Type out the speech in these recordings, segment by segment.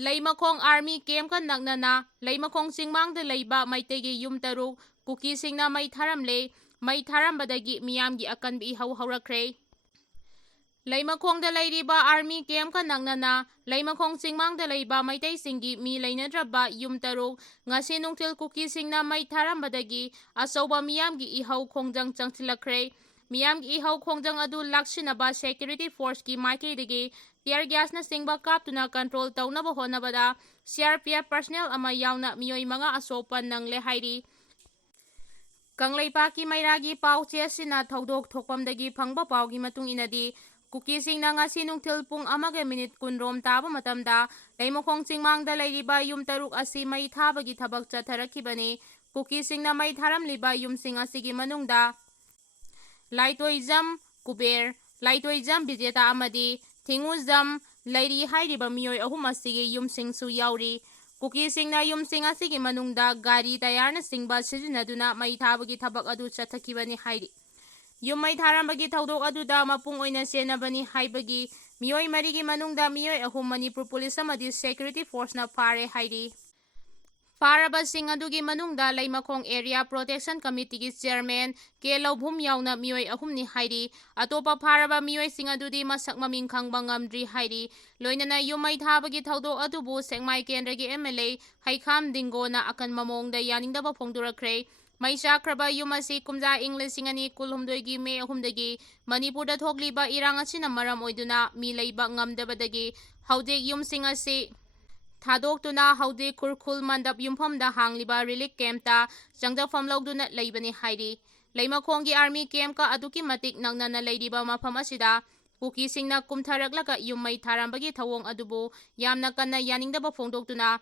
Leimakhong Army Camp ka nagnana Leimakhong Singmangda leiba Maitegi yum taruk Kuki singna Mei Tharamle Mei Tharambadagi miyamgi akanbi ihau haurakre. Leimakhongda leiriba Army Camp ka nagnana Leimakhong Singmangda leiba Maitai singi mi leinadraba yum taruk ngasi nungtil Kuki singna Mei Tharambadagi asoba miyamgi ihau khongjang changthilakre. Miyamgi ihau khongjang adu lakshinaba security force ki maikeidagi tear gas na singba kaptuna control taunaba honabada CRPF personnel ama yauna miyoi manga asopan nangle hairi. Kanglaipaki mairagi pau chesina thodok thokpamdagi phangba paugi matung inadi Kuki singna ngasi nungthil pung 1 kunrom taba matamda Leimakhong Singmangda leiriba yum taruk asi mai thabagi thabak chatharakibani. Kuki singna Mei Tharamliba yum sing asigi manungda Laitoijam Kuber Laitoijam Bijeta amadi Thinguzam leiri hairiba miyoi ahum asigi yum singsu yauri. Kuki singna yum sing asigi manungda gari tayarna singba sizinaduna Mei thabagi thabak adu chathakibani hairi. Yum Mei Tharambagi thodok aduda mapung oina senabani haibagi miyoi marigi manungda miyoi ahum Manipur police amadi security force na phare hairi. Faraba sing adugi manungda Leimakhong Area Protection Committee ki chairman ke Laubhum yauna miyoi ahumni hairi. Atopa faraba miyoi sing adudi masak maming khangba ngamdri hairi. Loinana yum Mei thabagi thodok adubu Sengmai Kendragi MLA Haikham Dingona akan mamongda yaningdaba phongdurakre. Mei chakraba yum asi kumja ing 2012 May 3 Manipurda thokliba irang asina maram oiduna mi leiba ngamdabadagi haudik yum sing asi Thadok-tuna haudik Khurkhul Mandap yumfamda hangliba relief camp-ta changjafam lawduna leibani hairi. Leimakhonggi army camp ka aduki matik nangnana leiriba mafam asida Kuki singna kumtharaklaga yum Mei Tharambagi thawong adubu yamna kanna yaningdaba phongdoktuna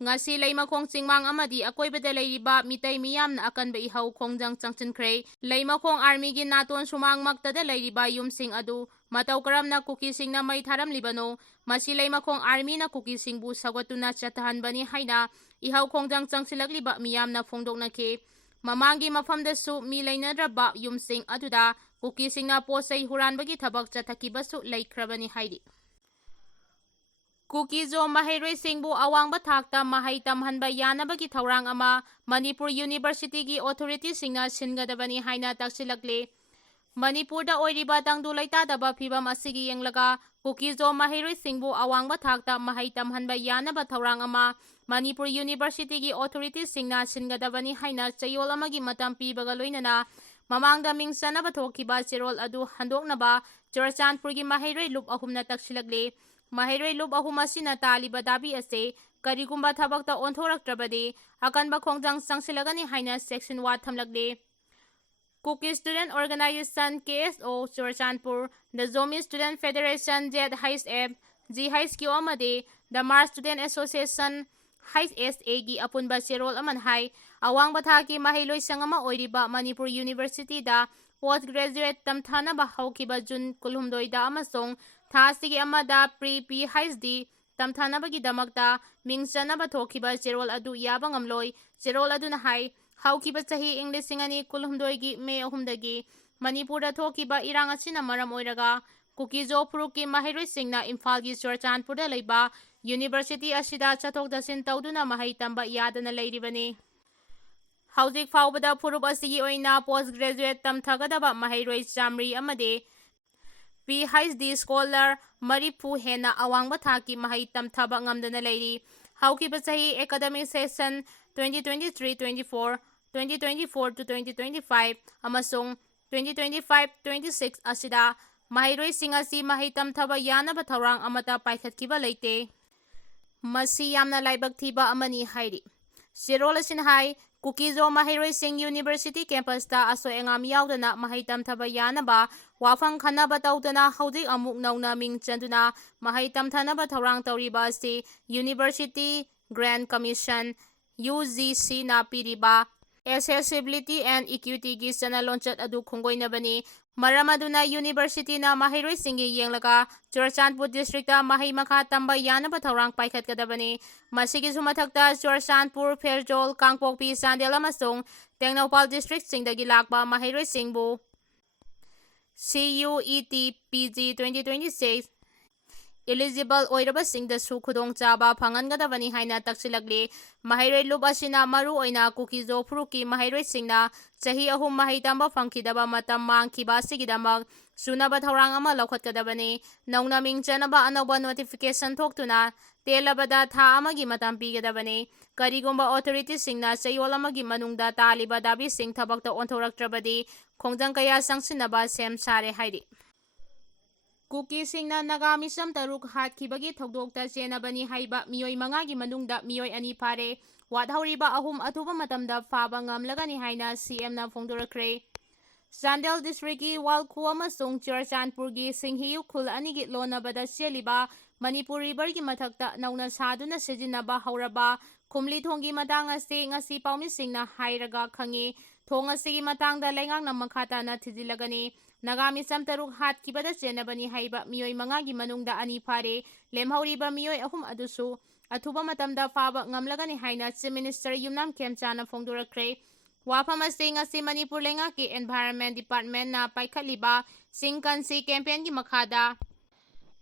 ngasi Leimakhong Singmang amadi akoibada leiriba mitai miyamna akanba ihau khongjang changchinkhre. Leimakhong army gi naton sumang maktada leiriba yum sing adu matau karamna Kuki singna Mei Tharamlibano masi Leimakhong army na Kuki singbu sagatuna chatahanbani haina ihau khongjang changsilakliba miyamna phongdoknakhe. Mamangi mafamdasu mi leinadraba yum sing aduda Kuki singna posai huranbagi thabak chathakibasu leikrabani hairi. Kuki zo mahairoi singbu Awangb Thkta Mahei tamhanba yanabagi thaurang ama Manipur University gi authority singna singadabani haina taksilakle. Manipurda oiriba tangdu leitadaba phibam asigi yenglaga Kuki zo mahairoi singbu Awangb Thkta Mahei tamhanba yanaba thaurang ama Manipur University gi authority singna singadabani haina chayol amagi matam pibaga loinana mamangda mingsanaba thokkiba cherol adu handoknaba Churachandpurgi mahairoi lup ahumna taksilakle. Mahairoi lup ahum asina taliba dabi ase karigumba thabakta onthoraktrabadi akanba khongjang changsilagani haina section 1 thamlakle. Kuki Student Organization KSO Churachandpur, the Zomi Student Federation ZHF, GHQ amade, the Mars Student Association HSA gi apunba cherol aman hai Awangb Thkta Mahei sangama oiriba Manipur University da postgraduate tamthanaba haukiba June 12 da amasong Thasigi amada pre-PhD tamthanabagi damakta mingchanaba thokkiba cherol adu yaba ngamloi. Cherol aduna hai haukiba chahi English 2012 gi May 3 Manipurda thokkiba irang asina maram oiraga Kuki zo phurukki mahairoi singna Imphal gi Churachandpurda leiba University asida chathok dasin tawduna mahai tamba yadana leiribani. Hauzik faubada phurup asigi oina postgraduate tamthagadaba mahairoi chamri amade PhD scholar Maripu hena Awangb Thkta Mahei tamthaba ngamdana leiri. Haukiba chahi academic session 2023-24, 2024-2025 amasung 2025-26 asida mahairoi sing asi mahei tamthaba yanaba thaurang amata paikhatkiba leite. Masi yamna laibak thiba amani hairi. Cherol asin hai Kuki zo mahairoi sing University campus ta aso engam yaudana mahei tamthaba yanaba wafang khanaba tawdana haudik amuk nauna ming chanduna mahei tamthanaba thaurang tawriba si University Grant Commission UGC na piriba Accessibility and Equity gi channel launchat adu khongoinabani. Maramaduna University na mahairoi singi yenglaga Churachandpur district ta mahai makha tamba yanaba thaurang paikhatkadabani. Masigi sumathakta Churachandpur, Ferjol, Kangpokpi, Chandel amasung Tengnaupal district singdagi lakba mahairoi singbu CUET PG 2026 eligible oirabasingdasu khudongchaba phangangadabani haina taksilagli. Mahairoi lup asina maru oina Kuki Furuki mahairoi singna chahi ahum mahai tamba phangkhidaba matam mangkhiba sigidamak sunaba thaurang ama laukhatkadabani. Nauna mingchanaba anauba notification thoktuna telabada tha amagi matam pigadabani. Karigumba authority singna chayol amagi manungda taliba dabi sing thabakta onthoraktrabadi khongjang kaya sangsinaba sem sare haidi. Kuki singna nagamisam taruk hatkibagi thogdokta chenabani haiba miyoi mangagi manungda miyoi ani phare wadhauriba ahum athuba matamda phaba ngamlagani haina CM na phongdorakre. Chandel districtki Walkhu amasung Churachandpurgi Singhiyu khul anigi lonabada cheliba Manipuri bargi mathakta nauna saduna sijinaba hauraba khumli thongi matang ase ngasi paumi singna hairaga khangi thong asigi matangda lengang makata na thijilagani. Nagami samtaruk hatkibada chenabani haiba miyoi mangagi manungda ani phare lemhauriba miyoi ahum adusu athuba matamda phaba ngamlagani haina Chief Minister Yumnam Khemchana phongdorakre. Wafam ase ngasi Manipur lengaki Environment Department na paikhatliba singkansi campaign gi makhada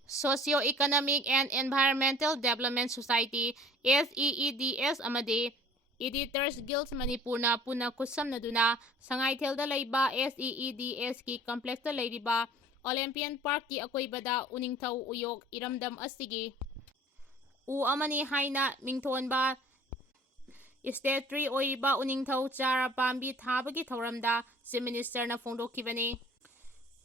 Socio-Economic and Environmental Development Society SEEDS amadi Editors Guild Manipur na puna kusamnaduna sangaithelda leiba SEEDS ki complex ta leiriba Olympian Park ki akoibada uningthau uyok iramdam asigi u amani haina mingthonba State tree oiriba uningthau chara pambi thabagi thauramda Chief Minister na phongdokkibani.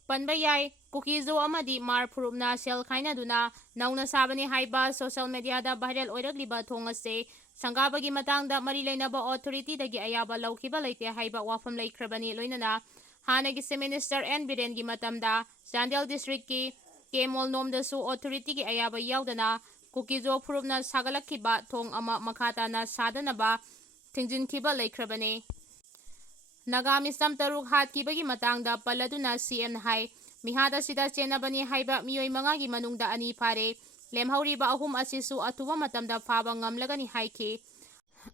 Panbayai Kukizo amadi mar phurupna sel khainaduna nauna sabani haiba social media da viral oiragliba thongase sangabagi matangda mari leinaba authority dagi ayaba laukhiba leite haiba wafam leikrabani loinana hanagi Chief Minister N Biren gi matamda Chandel district ki Kemol nomdasu authority gi ayaba yaudana Kukizo phurupna sagalakhiba thong ama makhata na sadanaba thingjinkiba leikrabani. Nagami samtaruk hatkibagi matangda paladuna CM hai mihada sida chenabani haiba miyoi mangagi manungda ani phare lemhauriba ahum asisu athuba matamda phaba ngamlagani haiki.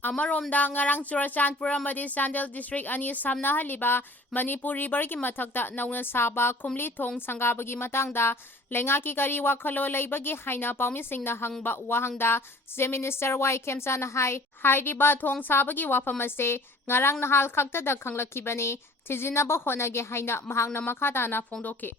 Amaromda ngarang Churachandpur amadi Chandel district ani samnahaliba Manipur river ki mathakta nauna saba khumli thong sangabagi matangda lengaki kari wakhalo leibagi haina paumi singna hangba wahangda Chief Minister Y Khemchana hai haidiba thong sabagi wafamase ngarang nahal khakta da khanglakibani thijinaba honage haina mahangna makhata na phongdoki.